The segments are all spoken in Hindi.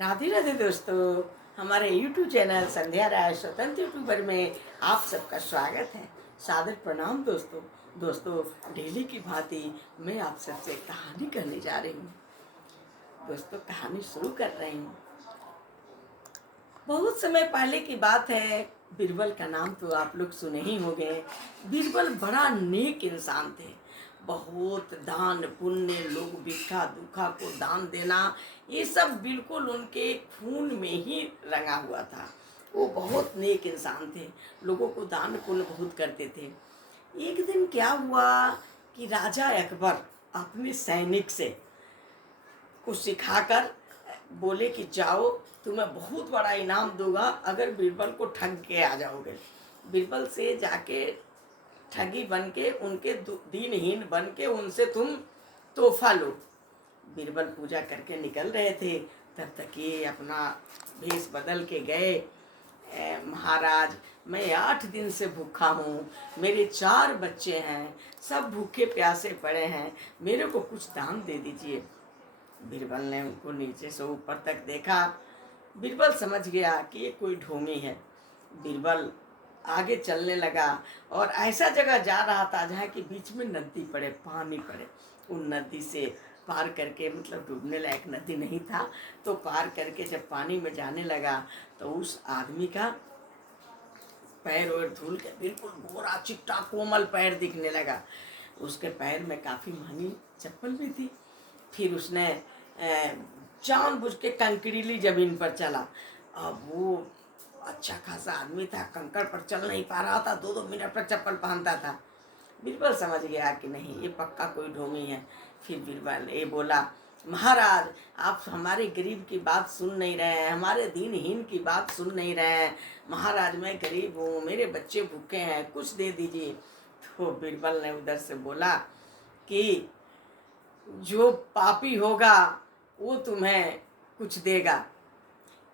राधे राधे दोस्तों, हमारे यूट्यूब चैनल संध्या राय स्वतंत्र यूट्यूबर में आप सबका स्वागत है। सादर प्रणाम दोस्तों डेली की भांति मैं आप सबसे कहानी करने जा रही हूँ। दोस्तों कहानी शुरू कर रही हूँ। बहुत समय पहले की बात है। बीरबल का नाम तो आप लोग सुने ही होंगे। बीरबल बड़ा नेक इंसान थे। बहुत दान पुण्य, लोग भिक्षा दुखा को दान देना, ये सब बिल्कुल उनके खून में ही रंगा हुआ था। वो बहुत नेक इंसान थे, लोगों को दान पुण्य बहुत करते थे। एक दिन क्या हुआ कि राजा अकबर अपने सैनिक से कुछ सिखाकर बोले कि जाओ, तुम्हें बहुत बड़ा इनाम दूंगा अगर बीरबल को ठग के आ जाओगे। बीरबल से जाके ठगी बन के, उनके दीनहीन बन के उनसे तुम तोहफा लो। बीरबल पूजा करके निकल रहे थे, तब तक ये अपना भेष बदल के गए। महाराज, मैं 8 दिन से भूखा हूँ, मेरे 4 बच्चे हैं, सब भूखे प्यासे पड़े हैं, मेरे को कुछ दान दे दीजिए। बीरबल ने उनको नीचे से ऊपर तक देखा। बीरबल समझ गया कि ये कोई ढोंगी है। बीरबल आगे चलने लगा और ऐसा जगह जा रहा था जहाँ की बीच में नदी पड़े, पानी पड़े। उन नदी से पार करके, मतलब डूबने लायक नदी नहीं था, तो पार करके जब पानी में जाने लगा तो उस आदमी का पैर और धुल के बिल्कुल गोरा चिट्टा कोमल पैर दिखने लगा। उसके पैर में काफ़ी महंगी चप्पल भी थी। फिर उसने जानबूझ के कंकरीली जमीन पर चला। अब वो अच्छा खासा आदमी था, कंकड़ पर चल नहीं पा रहा था, 2-2 मिनट पर चप्पल पहनता था। बीरबल समझ गया कि नहीं, ये पक्का कोई ढोंगी है। फिर बीरबल ये बोला, महाराज आप हमारे गरीब की बात सुन नहीं रहे हैं, हमारे दीनहीन की बात सुन नहीं रहे हैं। महाराज मैं गरीब हूँ, मेरे बच्चे भूखे हैं, कुछ दे दीजिए। तो बीरबल ने उधर से बोला कि जो पापी होगा वो तुम्हें कुछ देगा।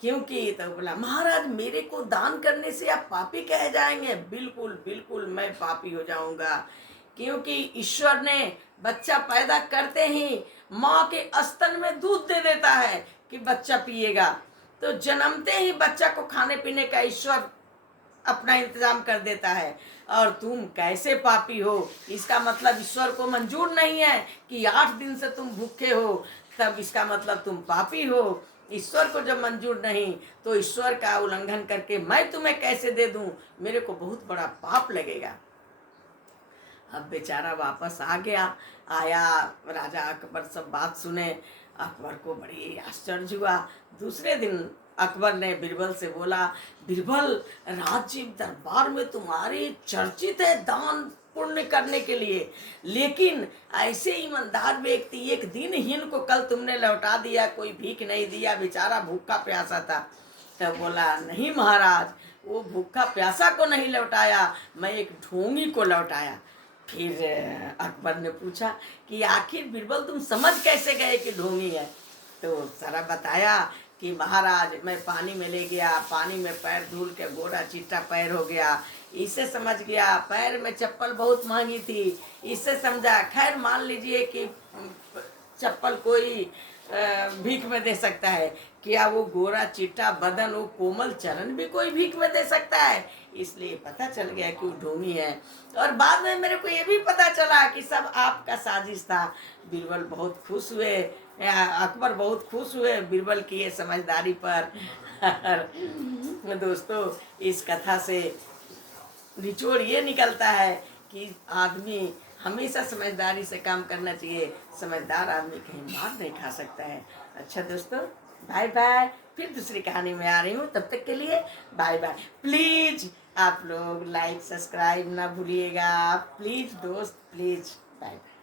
क्योंकि तो बोला, महाराज मेरे को दान करने से आप पापी कह जाएंगे? बिल्कुल बिल्कुल मैं पापी हो जाऊंगा, क्योंकि ईश्वर ने बच्चा पैदा करते ही माँ के स्तन में दूध दे देता है कि बच्चा पिएगा। तो जन्मते ही बच्चा को खाने पीने का ईश्वर अपना इंतजाम कर देता है, और तुम कैसे पापी हो? इसका मतलब ईश्वर को मंजूर नहीं है कि 8 दिन से तुम भूखे हो, तब इसका मतलब तुम पापी हो। ईश्वर को जब मंजूर नहीं तो ईश्वर का उल्लंघन करके मैं तुम्हें कैसे दे दूं? मेरे को बहुत बड़ा पाप लगेगा। अब बेचारा वापस आ गया। आया, राजा अकबर सब बात सुने। अकबर को बड़ी आश्चर्य हुआ। दूसरे दिन अकबर ने बीरबल से बोला, बीरबल राज्य दरबार में तुम्हारी चर्चित है दान पुण्य करने के लिए, लेकिन ऐसे ईमानदार व्यक्ति एक दिनहीन को कल तुमने लौटा दिया, कोई भीख नहीं दिया, बेचारा भूखा प्यासा था। तब बोला, नहीं महाराज, वो भूखा प्यासा को नहीं लौटाया, मैं एक ढोंगी को लौटाया। फिर अकबर ने पूछा कि आखिर बीरबल तुम समझ कैसे गए कि ढोंगी है? तो सारा बताया कि महाराज मैं पानी में ले गया, पानी में पैर धुल के गोरा चिट्टा पैर हो गया, इससे समझ गया। पैर में चप्पल बहुत महंगी थी, इससे समझा। खैर मान लीजिए कि चप्पल कोई भीख में दे सकता है, क्या वो गोरा चिट्टा बदन, वो कोमल चरण भी कोई भीख में दे सकता है? इसलिए पता चल गया कि वो ढोंगी है। और बाद में मेरे को ये भी पता चला कि सब आपका साजिश था। बीरबल बहुत खुश हुए, अकबर बहुत खुश हुए बीरबल की ये समझदारी पर। दोस्तों इस कथा से निचोड़ ये निकलता है कि आदमी हमेशा समझदारी से काम करना चाहिए। समझदार आदमी कहीं मार नहीं खा सकता है। अच्छा दोस्तों, बाय बाय। फिर दूसरी कहानी में आ रही हूँ, तब तक के लिए बाय बाय। प्लीज़ आप लोग लाइक सब्सक्राइब ना भूलिएगा, प्लीज़ दोस्त, प्लीज़। Bye bye.